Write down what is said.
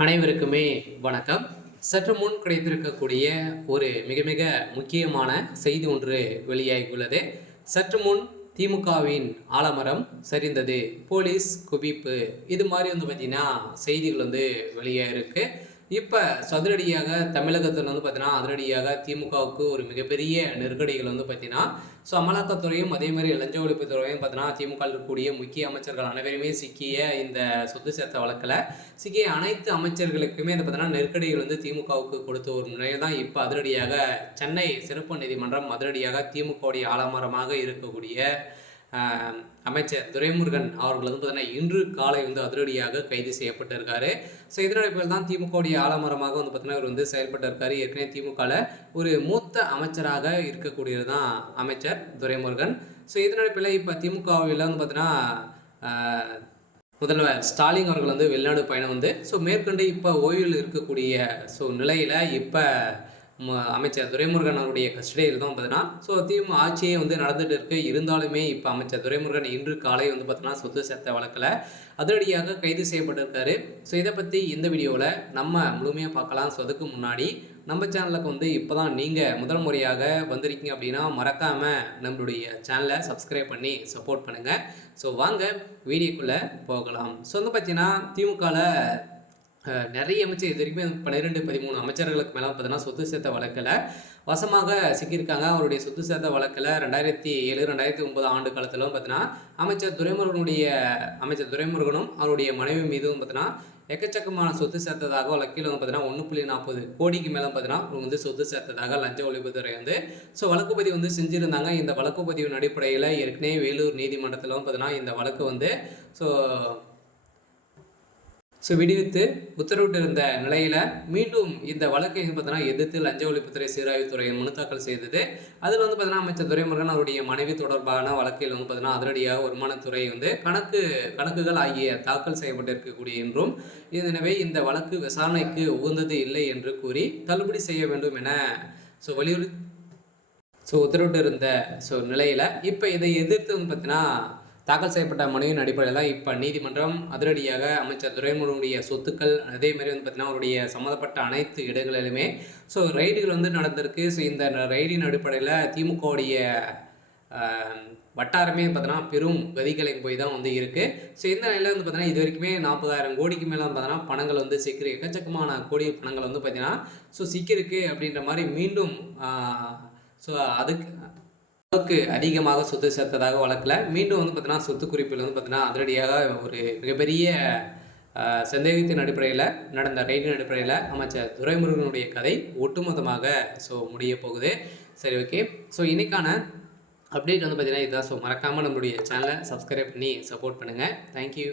அனைவருக்குமே வணக்கம். சற்று முன் கிடைத்திருக்கக்கூடிய ஒரு மிக மிக முக்கியமான செய்தி ஒன்று வெளியாகியுள்ளது. சற்று முன் திமுகவின் ஆலமரம் சரிந்தது, போலீஸ் குவிப்பு, இது மாதிரி பார்த்தீங்கன்னா செய்திகள் வெளியாயிருக்கு. இப்போ அதிரடியாக தமிழகத்தில் பார்த்தீங்கன்னா அதிரடியாக திமுகவுக்கு ஒரு மிகப்பெரிய நெருக்கடிகள் பார்த்தீங்கன்னா அமலாக்கத்துறையும் அதே மாதிரி லஞ்ச ஒழிப்புத்துறையும் பார்த்தீங்கன்னா திமுக இருக்கக்கூடிய முக்கிய அமைச்சர்கள் அனைவருமே சிக்கிய இந்த சொத்து சேர்த்த வழக்கில் சிக்கிய அனைத்து அமைச்சர்களுக்குமே பார்த்தீங்கன்னா நெருக்கடிகள் திமுகவுக்கு கொடுத்த ஒரு நிலையில் தான் இப்போ அதிரடியாக சென்னை சிறப்பு நீதிமன்றம் அதிரடியாக திமுகவுடைய ஆலமரமாக இருக்கக்கூடிய அமைச்சர் துரைமுருகன் அவர்கள் பார்த்தீங்கன்னா இன்று காலை அதிரடியாக கைது செய்யப்பட்டிருக்காரு. ஸோ இதனுடைய தான் திமுகவுடைய ஆலமரமாக பார்த்தீங்கன்னா இவர் செயல்பட்டு இருக்காரு. ஏற்கனவே திமுகவில் ஒரு மூத்த அமைச்சராக இருக்கக்கூடியது தான் அமைச்சர் துரைமுருகன். ஸோ இதனுடைய இப்போ திமுகவில் பார்த்தீங்கன்னா முதல்வர் ஸ்டாலின் அவர்கள் வெளிநாடு பயணம் ஸோ மேற்கொண்டு இப்போ ஓய்வில் இருக்கக்கூடிய நிலையில் இப்போ அமைச்சர் துரைமுருகன் அவருடைய கஸ்டடியில் தான் பார்த்தீங்கன்னா திமுக ஆட்சியே நடந்துட்டு இருக்கு. இருந்தாலுமே இப்போ அமைச்சர் துரைமுருகன் இன்று காலை பார்த்தீங்கன்னா சொத்து சேர்த்த வழக்கில் அதிரடியாக கைது செய்யப்பட்டிருக்காரு. ஸோ இதை பற்றி இந்த வீடியோவில் நம்ம முழுமையாக பார்க்கலாம். ஸோ அதுக்கு முன்னாடி நம்ம சேனலுக்கு இப்போ தான் நீங்கள் முதல் முறையாக வந்திருக்கீங்க அப்படின்னா மறக்காமல் நம்மளுடைய சேனலை சப்ஸ்கிரைப் பண்ணி சப்போர்ட் பண்ணுங்கள். ஸோ வாங்க வீடியோக்குள்ளே போகலாம். ஸோ பார்த்தீங்கன்னா திமுகவில் நிறைய அமைச்சர் இது வரைக்கும் 12-13 அமைச்சர்களுக்கு மேலே பார்த்தீங்கன்னா சொத்து சேர்த்த வழக்கில் வசமாக சிக்கியிருக்காங்க. அவருடைய சொத்து சேர்த்த வழக்கில் 2007-2009 ஆண்டு காலத்திலும் பார்த்தீங்கன்னா அமைச்சர் துரைமுருகனும் அவருடைய மனைவி மீதும் பார்த்தீங்கன்னா எக்கச்சக்கமான சொத்து சேர்த்ததாக வழக்கில் பார்த்தீங்கன்னா 1.40 கோடிக்கு மேலே பார்த்தீங்கன்னா சொத்து சேர்த்ததாக லஞ்ச ஒழிப்புத்துறை வழக்கு பதிவு செஞ்சுருந்தாங்க. இந்த வழக்கு பதிவின் அடிப்படையில் ஏற்கனவே வேலூர் நீதிமன்றத்திலும் பார்த்தீங்கன்னா இந்த வழக்கு விடுவித்து உத்தரவிட்டு இருந்த நிலையில் மீண்டும் இந்த வழக்கை பார்த்தீங்கன்னா எதிர்த்து லஞ்ச ஒழிப்புத்துறை சீராய்வுத்துறை மனு தாக்கல் செய்தது. அதில் பார்த்தீங்கன்னா அமைச்சர் துரைமுருகன் அவருடைய மனைவி தொடர்பான வழக்கில் பார்த்தீங்கன்னா அதிரடியாக வருமானத்துறை கணக்குகள் ஆகிய தாக்கல் செய்யப்பட்டிருக்கக்கூடிய என்றும் எனவே இந்த வழக்கு விசாரணைக்கு உகந்தது இல்லை என்று கூறி தள்ளுபடி செய்ய வேண்டும் என வலியுறுத்தி உத்தரவிட்டு இருந்த நிலையில் இப்போ இதை எதிர்த்து பார்த்தீங்கன்னா தாக்கல் செய்யப்பட்ட மனுவின் அடிப்படையில் தான் இப்போ நீதிமன்றம் அதிரடியாக அமைச்சர் துரைமுருகனுடைய சொத்துக்கள் அதே மாதிரி பார்த்தீங்கன்னா அவருடைய சம்மந்தப்பட்ட அனைத்து இடங்களிலுமே ரைடுகள் நடந்திருக்கு. இந்த ரைடின் அடிப்படையில் திமுகவுடைய வட்டாரமே பார்த்தீங்கன்னா பெரும் கதிகளை போய் தான் இருக்குது. இந்த நிலையில் பார்த்தீங்கன்னா இது வரைக்குமே 40,000 கோடிக்கு மேலே பார்த்தீங்கன்னா பணங்கள் சிக்கிருக்கு. எக்கச்சக்கமான கோடி பணங்கள் பார்த்தீங்கன்னா சிக்கிருக்கு அப்படின்ற மாதிரி மீண்டும் அதுக்கு அதிகமாக சொத்து சேர்த்ததாக வழக்கில் மீண்டும் பார்த்தீங்கன்னா சொத்து குறிப்பில் பார்த்தீங்கன்னா அதிரடியாக ஒரு மிகப்பெரிய சந்தேகத்தின் அடிப்படையில் நடந்த ரைடின் அடிப்படையில் அமைச்சர் துரைமுருகனுடைய கதை ஒட்டுமொத்தமாக முடிய போகுது. சரி, ஓகே. இன்றைக்கான அப்டேட் பார்த்தீங்கன்னா இதுதான். மறக்காமல் நம்மளுடைய சேனலை சப்ஸ்கிரைப் பண்ணி சப்போர்ட் பண்ணுங்கள். தேங்க்யூ.